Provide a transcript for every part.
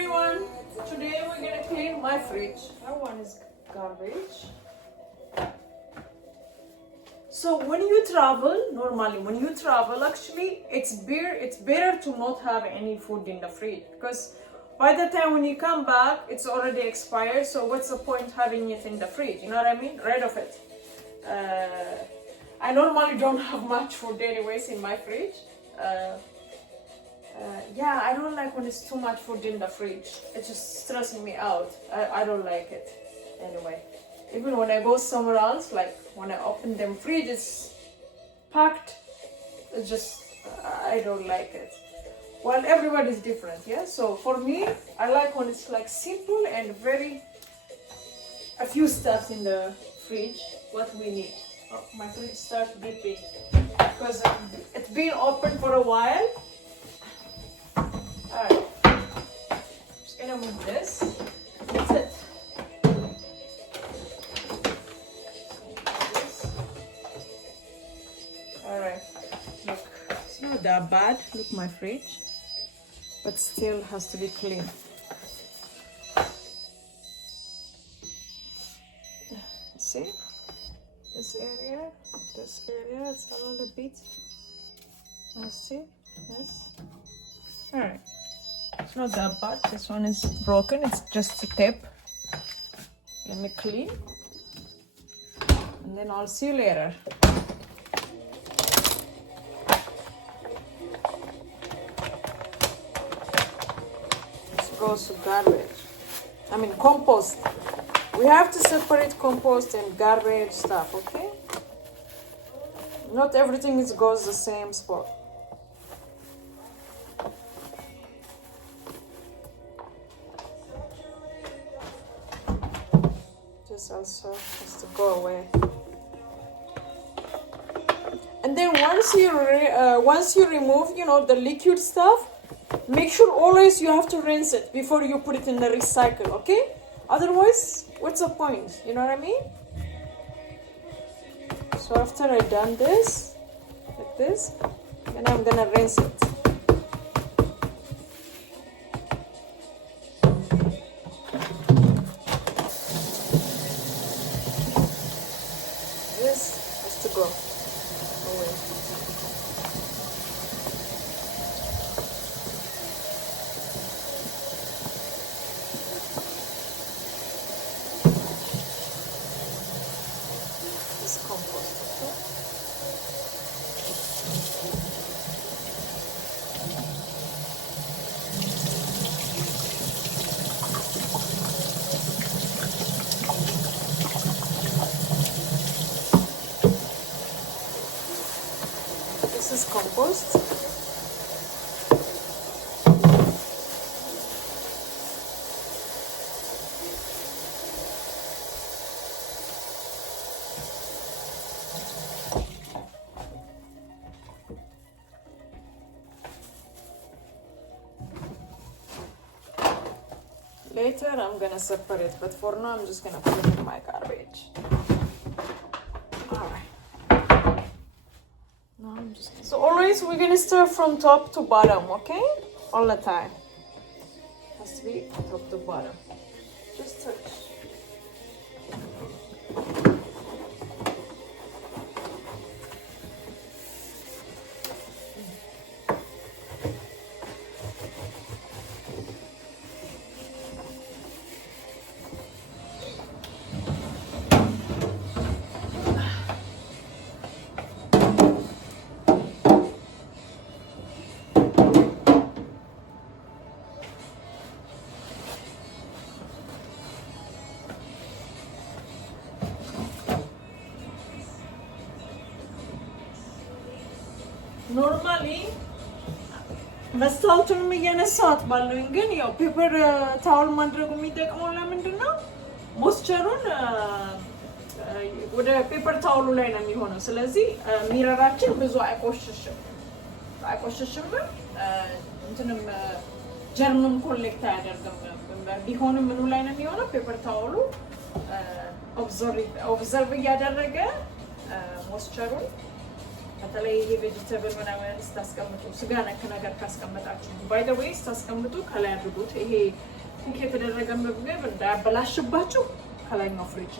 everyone, today we're gonna clean my fridge. That one is garbage. So when you travel, actually it's better to not have any food in the fridge, because by the time when you come back it's already expired. So what's the point having it in the fridge, you know what I mean? Rid of it. I normally don't have much food anyways in my fridge. Yeah, I don't like when it's too much food in the fridge. It's just stressing me out. I don't like it anyway. Even when I go somewhere else, like when I open them fridge, it's packed. It's just, I don't like it. Well, everybody's different, yeah? So for me, I like when it's like simple and a few stuffs in the fridge, what we need. Oh, my fridge starts beeping because it's been open for a while. Alright, just gonna move this. That's it. Alright, look, it's not that bad. Look, my fridge, but still has to be clean. See? This area, it's a little bit nasty. Yes. Alright. It's not that bad. This one is broken. It's just a tip. Let me clean. And then I'll see you later. This goes to garbage. I mean compost. We have to separate compost and garbage stuff, okay? Not everything goes the same spot. This also has to go away. And then once you remove, the liquid stuff, make sure always you have to rinse it before you put it in the recycle, okay? Otherwise, what's the point? You know what I mean? So after I've done this, like this, then I'm gonna rinse it. This has to go away. Compost, okay? This is compost. Later I'm gonna separate, but for now I'm just gonna put it in my garbage. Alright. Now I'm just so always we're gonna stir from top to bottom, okay? All the time. Has to be top to bottom. Just touch. ኖርማሊ መስታወቱንም እያነሳሁት ባለኝ ግን ያው ፔፐር ታወል ማድረጉ የሚጠቅመው ለምንድን ነው? ሞስቸሩን ወደ ፔፐር ታወሉ ላይ ነው የሚሆነው። ስለዚህ ሚረራችን ብዙ አይቆሽሽም እንትንም ጀርምም ኮሌክት አያደርግም። ቢሆንም ምኑ ላይ ነው የሚሆነው? ፔፐር ታወሉ ኦብዘርቭ እያደረገ ሞስቸሩን በተለይ ይሄ ቬጂቴብል ምናምን ስታስቀምጡ ስጋ ነክ ነገር ካስቀመጣችሁ ባይ ዘ ዌይ ስታስቀምጡ ከላይ አድርጉት። ይሄ ኩክ የተደረገ ምግብ እንዳያበላሽባችሁ ከላይኛው ፍሪጅ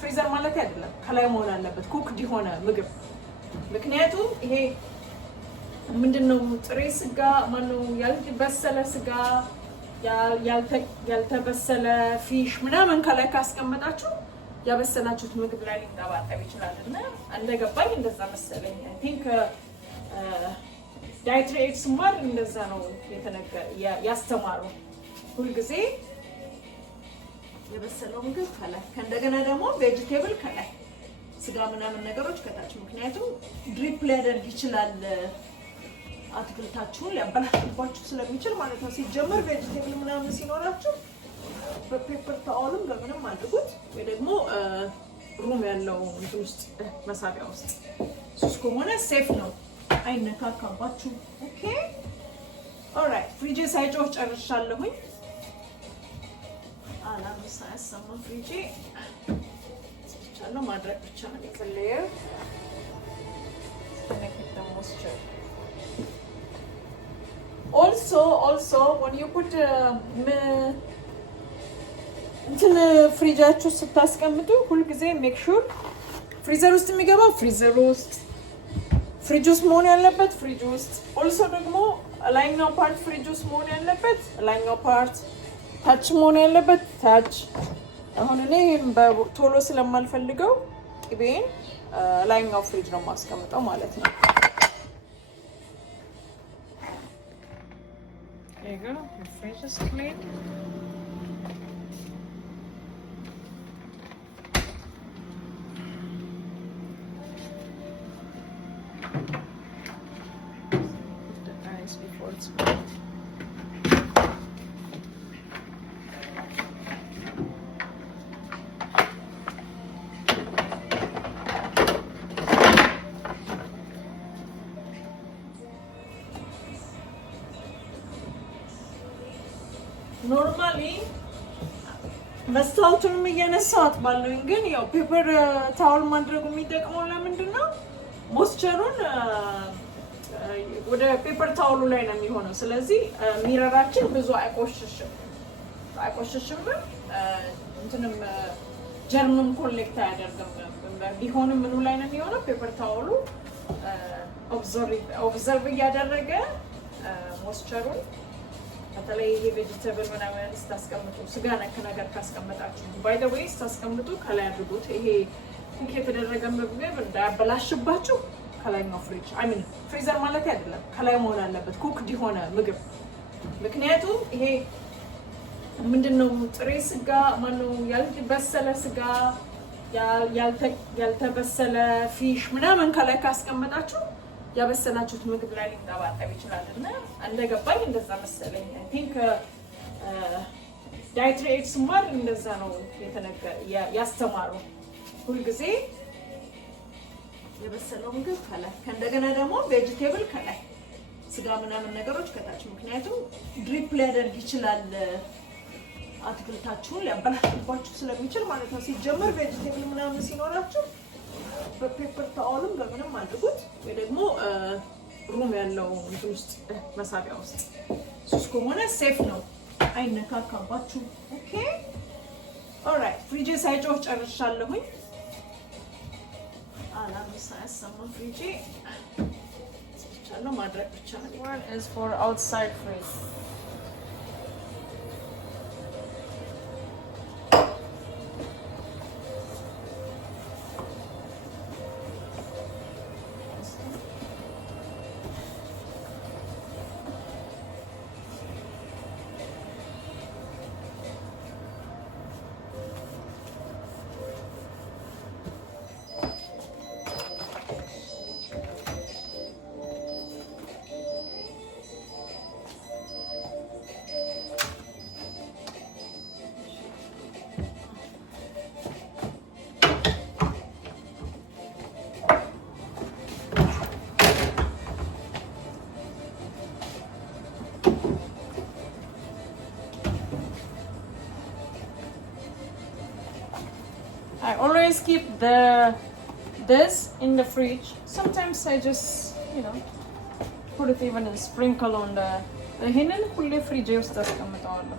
ፍሪዘር ማለት አይደለም፣ ከላይ መሆን አለበት ኩክድ የሆነ ምግብ። ምክንያቱም ይሄ ምንድነው ጥሬ ስጋ ማነው ያልበሰለ ስጋ ያልተበሰለ ፊሽ ምናምን ከላይ ካስቀመጣችሁ ያበሰላችሁት ምግብ ላይ ሊንጠባጠብ ይችላል። እና እንደገባኝ እንደዛ መሰለኝ። አይ ቲንክ ዳይትሪ ኤድ ስማር እንደዛ ነው የተነገረ ያስተማሩ። ሁልጊዜ የበሰለው ምግብ ከላይ ከእንደገና ደግሞ ቬጂቴብል ከላይ ስጋ ምናምን ነገሮች ከታች። ምክንያቱም ድሪፕ ሊያደርግ ይችላል አትክልታችሁን ሊያበላሽባችሁ ስለሚችል ማለት ነው። ሲጀመር ቬጂቴብል ምናምን ሲኖራችሁ በፔፐር ታኦልም በምንም አድርጉት፣ ወይ ደግሞ ሩም ያለው እንትን ውስጥ መሳቢያ ውስጥ ሱስ ከሆነ ሴፍ ነው፣ አይነካካባችሁ። ኦኬ ኦልራይት። ፍሪጄ ሳይጮህ ጨርሻለሁኝ። አላም ሳያሰማ ፍሪጄ ቻለው ማድረግ ብቻ ነው የፈለየው። Also when you put እንትን ፍሪጃችሁ ስታስቀምጡ ሁልጊዜ ሜክ ሹር ፍሪዘር ውስጥ የሚገባው ፍሪዘር ውስጥ፣ ፍሪጅ ውስጥ መሆን ያለበት ፍሪጅ ውስጥ፣ ኦልሶ ደግሞ ላይኛው ፓርት ፍሪጅ ውስጥ መሆን ያለበት ላይኛው ፓርት፣ ታች መሆን ያለበት ታች። አሁን እኔ ቶሎ ስለማልፈልገው ቅቤን ላይኛው ፍሪጅ ነው የማስቀምጠው ማለት ነው። There you go, your fridge is clean. Put the ice before it's cold. ኖርማሊ መስታወቱንም እያነሳሁት ባለኝ፣ ግን ያው ፔፐር ታውል ማድረጉ የሚጠቅመው ለምንድን ነው? ሞስቸሩን ወደ ፔፐር ታውሉ ላይ ነው የሚሆነው። ስለዚህ ሚረራችን ብዙ አይቆሽሽም እንትንም ጀርምም ኮሌክት አያደርግም። ቢሆንም ምኑ ላይ ነው የሚሆነው? ፔፐር ታውሉ ኦብዘርቭ እያደረገ ሞስቸሩን። በተለይ ይሄ ቬጂቴብል ምናምን ስታስቀምጡ ስጋ ነክ ነገር ካስቀመጣችሁ ባይ ዘ ዌይ ስታስቀምጡ ከላይ አድርጉት። ይሄ ኩክ የተደረገ ምግብ እንዳያበላሽባችሁ ከላይኛው ፍሪጅ ፍሪዘር ማለት አይደለም፣ ከላይ መሆን አለበት ኩክድ የሆነ ምግብ። ምክንያቱም ይሄ ምንድነው ጥሬ ስጋ ማነው ያልበሰለ ስጋ ያልተበሰለ ፊሽ ምናምን ከላይ ካስቀመጣችሁ ያበሰላችሁት ምግብ ላይ ሊንጠባጠብ ይችላል። እና እንደገባኝ እንደዛ መሰለኝ። አይ ቲንክ ዳይትሪ ኤድ ስማር እንደዛ ነው የተነገረ ያስተማሩ። ሁልጊዜ የበሰለው ምግብ ከላይ ከእንደገና ደግሞ ቬጂቴብል ከላይ ስጋ ምናምን ነገሮች ከታች። ምክንያቱም ድሪፕ ሊያደርግ ይችላል አትክልታችሁን ሊያበላሽባችሁ ስለሚችል ማለት ነው። ሲጀመር ቬጂቴብል ምናምን ሲኖራችሁ በፔፐር ታኦልም በምንም አድርጉት፣ ወይ ደግሞ ሩም ያለው እንትን ውስጥ መሳቢያ ውስጥ ሱስ ከሆነ ሴፍ ነው፣ አይነካካባችሁ። ኦኬ ኦልራይት። ፍሪጄ ሳይጮህ ጨርሻለሁኝ። አላም ሳያሰማ ፍሪጄ ቻለው ማድረግ ብቻ ነው። One is for outside fridge. I always keep the this in the fridge. Sometimes I just, put it even in sprinkle on the ይሄንን ሁሌ ፍሪጅ ውስጥ አስቀምጠዋለሁ።